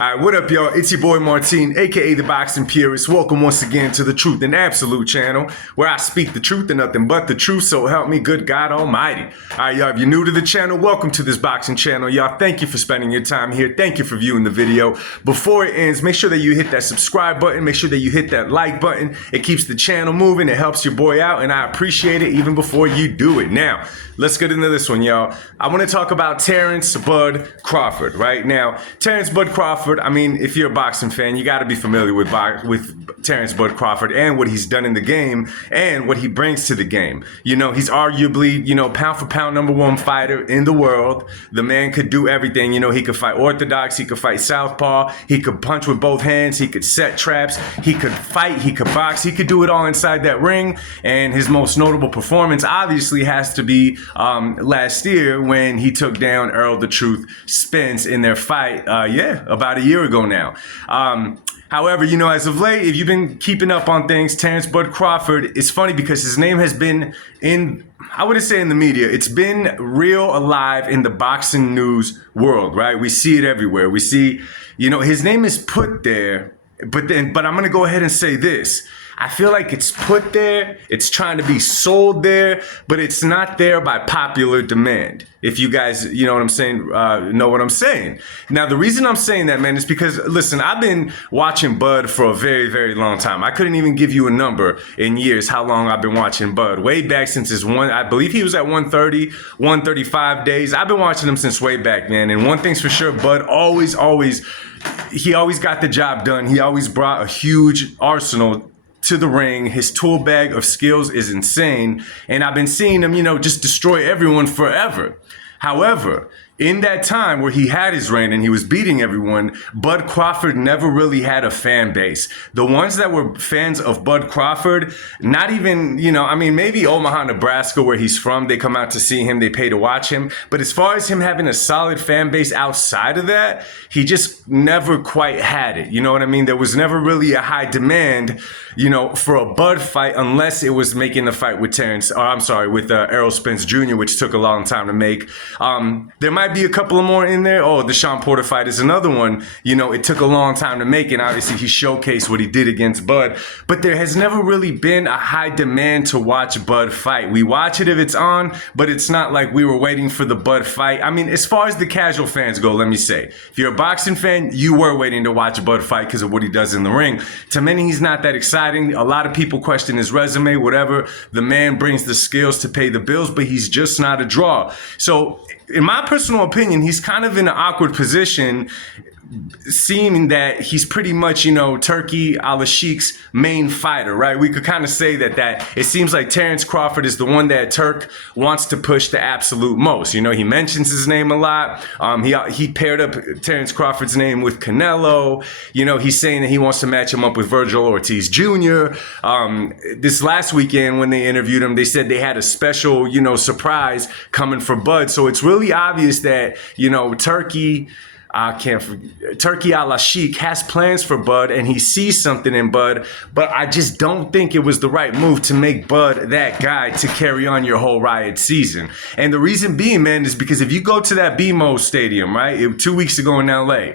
All right, what up, y'all? It's your boy Martine, aka the Boxing Purist. Welcome once again to the Truth and Absolute channel, where I speak the truth and nothing but the truth. So help me, good God Almighty. All right, y'all. If you're new to the channel, welcome to this boxing channel, y'all. Thank you for spending your time here. Thank you for viewing the video. Before it ends, make sure that you hit that subscribe button. Make sure that you hit that like button. It keeps the channel moving. It helps your boy out, and I appreciate it even before you do it. Now, let's get into this one, y'all. I want to talk about Terence Bud Crawford. Right now, Terence Bud Crawford. I mean, if you're a boxing fan, you got to be familiar with Terence Bud Crawford and what he's done in the game and what he brings to the game. You know, he's arguably, pound for pound #1 fighter in the world. The man could do everything. You know, he could fight orthodox, he could fight southpaw, he could punch with both hands, he could set traps, he could fight, he could box, he could do it all inside that ring. And his most notable performance obviously has to be last year when he took down Erol the Truth Spence in their fight, about a year ago now. However, as of late, if you've been keeping up on things, Terence Bud Crawford, it's funny because his name has been I wouldn't say in the media, it's been real alive in the boxing news world, right? We see it everywhere. We see, his name is put there, but I'm going to go ahead and say this. I feel like it's put there, it's trying to be sold there, but it's not there by popular demand. If you guys, know what I'm saying, know what I'm saying. Now, the reason I'm saying that, man, is because, listen, I've been watching Bud for a very, very long time. I couldn't even give you a number in years how long I've been watching Bud. Way back since I believe he was at 130, 135 days. I've been watching him since way back, man. And one thing's for sure, Bud always got the job done. He always brought a huge arsenal to the ring. His tool bag of skills is insane, and I've been seeing him, just destroy everyone forever. However, in that time where he had his reign and he was beating everyone, Bud Crawford never really had a fan base. The ones that were fans of Bud Crawford, not even, maybe Omaha, Nebraska, where he's from, they come out to see him, they pay to watch him. But as far as him having a solid fan base outside of that, he just never quite had it. You know what I mean? There was never really a high demand, for a Bud fight unless it was making the fight with Erol Spence Jr., which took a long time to make. There might be a couple of more in there. Oh, the Sean Porter fight is another one. It took a long time to make, and obviously he showcased what he did against Bud. But there has never really been a high demand to watch Bud fight. We watch it if it's on, but it's not like we were waiting for the Bud fight. I mean, as far as the casual fans go, let me say, if you're a boxing fan, you were waiting to watch Bud fight because of what he does in the ring. To many, he's not that exciting. A lot of people question his resume, whatever. The man brings the skills to pay the bills, but he's just not a draw. So, in my personal opinion, he's kind of in an awkward position, seeming that he's pretty much, Turki Alalshikh's main fighter, right? We could kind of say that it seems like Terence Crawford is the one that Turk wants to push the absolute most. He mentions his name a lot. He paired up Terence Crawford's name with Canelo. He's saying that he wants to match him up with Erol Ortiz Jr. This last weekend when they interviewed him, they said they had a special, surprise coming for Bud. So it's really obvious that, Turki Alalshikh has plans for Bud, and he sees something in Bud, but I just don't think it was the right move to make Bud that guy to carry on your whole Riot season. And the reason being, man, is because if you go to that BMO Stadium, right, 2 weeks ago in LA,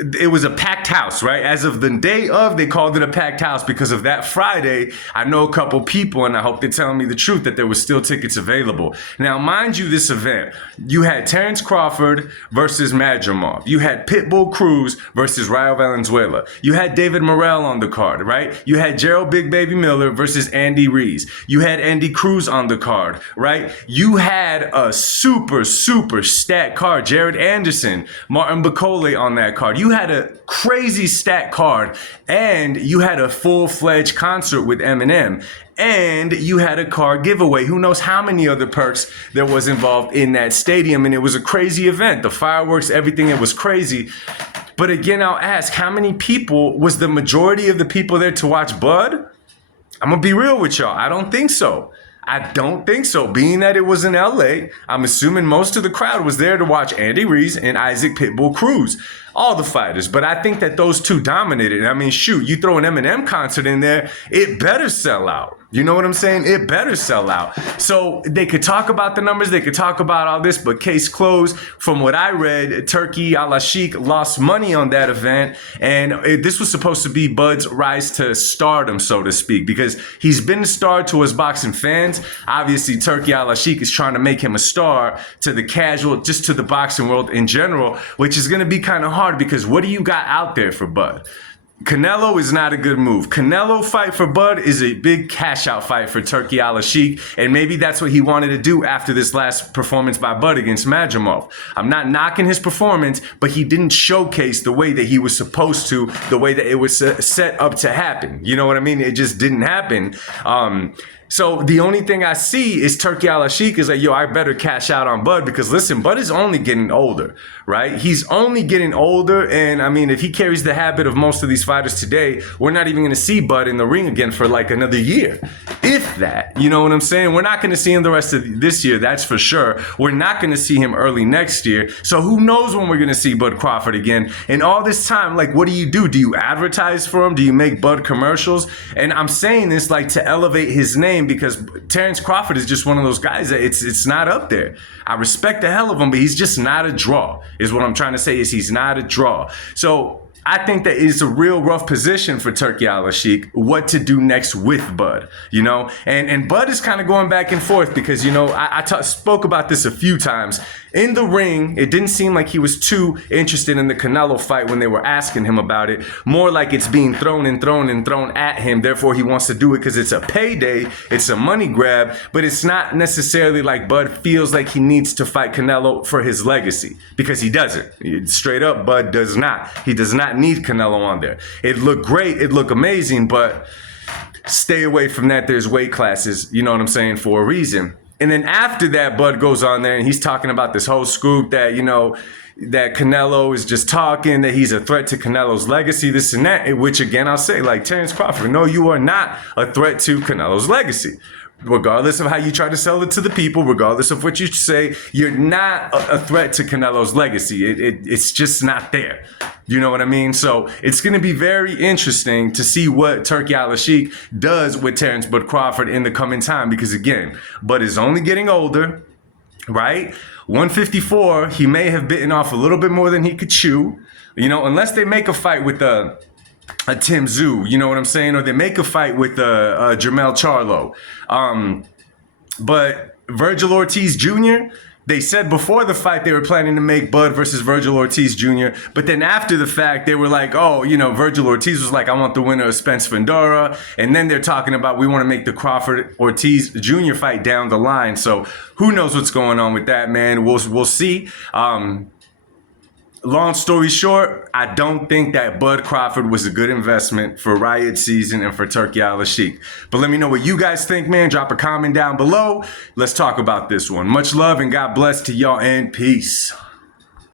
it was a packed house, right? As of the day of, they called it a packed house because of that Friday. I know a couple people, and I hope they're telling me the truth, that there were still tickets available. Now, mind you, this event, you had Terence Crawford versus Madrimov. You had Pitbull Cruz versus Rayo Valenzuela. You had David Morrell on the card, right? You had Gerald Big Baby Miller versus Andy Ruiz. You had Andy Cruz on the card, right? You had a super, super stacked card. Jared Anderson, Martin Bacole on that card. You had a crazy stacked card, and you had a full-fledged concert with Eminem, and you had a car giveaway. Who knows how many other perks there was involved in that stadium, and it was a crazy event. The fireworks, everything, it was crazy. But again, I'll ask, how many people, was the majority of the people there to watch Bud? I'm gonna be real with y'all, I don't think so. I don't think so. Being that it was in LA, I'm assuming most of the crowd was there to watch Andy Ruiz and Isaac Pitbull Cruz. All the fighters. But I think that those two dominated. I mean, shoot, you throw an Eminem concert in there, it better sell out. You know what I'm saying? It better sell out. So they could talk about the numbers, they could talk about all this, but case closed. From what I read, Turki Alalshikh lost money on that event, and this was supposed to be Bud's rise to stardom, so to speak, because he's been a star to his boxing fans. Obviously, Turki Alalshikh is trying to make him a star to the casual, just to the boxing world in general, which is going to be kind of hard because what do you got out there for Bud? Canelo is not a good move. Canelo fight for Bud is a big cash out fight for Turki Alalshikh, and maybe that's what he wanted to do after this last performance by Bud against Majimov. I'm not knocking his performance, but he didn't showcase the way that he was supposed to, the way that it was set up to happen. You know what I mean? It just didn't happen. So the only thing I see is Turki Alalshikh is like, yo, I better cash out on Bud because listen, Bud is only getting older, right? He's only getting older. And I mean, if he carries the habit of most of these fighters today, we're not even going to see Bud in the ring again for like another year. If that, you know what I'm saying? We're not going to see him the rest of this year. That's for sure. We're not going to see him early next year. So who knows when we're going to see Bud Crawford again? And all this time, like, what do? Do you advertise for him? Do you make Bud commercials? And I'm saying this like to elevate his name, because Terence Crawford is just one of those guys that it's not up there. I respect the hell of him, but he's just not a draw, is what I'm trying to say, is he's not a draw. So I think that it's a real rough position for Turki Alalshikh, what to do next with Bud, you know? And Bud is kind of going back and forth because, you know, I spoke about this a few times. In the ring, it didn't seem like he was too interested in the Canelo fight when they were asking him about it. More like it's being thrown and thrown and thrown at him. Therefore, he wants to do it because it's a payday. It's a money grab. But it's not necessarily like Bud feels like he needs to fight Canelo for his legacy, because he doesn't. Straight up, Bud does not. He does not need Canelo on there. It looked great. It looked amazing. But stay away from that. There's weight classes, you know what I'm saying, for a reason. And then after that, Bud goes on there and he's talking about this whole scoop that, you know, that Canelo is just talking, that he's a threat to Canelo's legacy, this and that, which again, I'll say, like Terence Crawford, no, you are not a threat to Canelo's legacy. Regardless of how you try to sell it to the people, regardless of what you say, you're not a threat to Canelo's legacy. It's just not there. You know what I mean? So it's going to be very interesting to see what Turki Alalshikh does with Terence Bud Crawford in the coming time, because again, Bud is only getting older, right? 154, he may have bitten off a little bit more than he could chew, you know, unless they make a fight with a Tim Tszyu, you know what I'm saying? Or they make a fight with Jermell Charlo. But Virgil Ortiz Jr., they said before the fight they were planning to make Bud versus Virgil Ortiz Jr., but then after the fact, they were like, oh, you know, Virgil Ortiz was like, I want the winner of Spence Fundora. And then they're talking about, we want to make the Crawford Ortiz Jr. fight down the line. So who knows what's going on with that, man? We'll see. Long story short, I don't think that Bud Crawford was a good investment for Riot season and for Turki Alalshikh. But let me know what you guys think, man. Drop a comment down below. Let's talk about this one. Much love and God bless to y'all, and peace.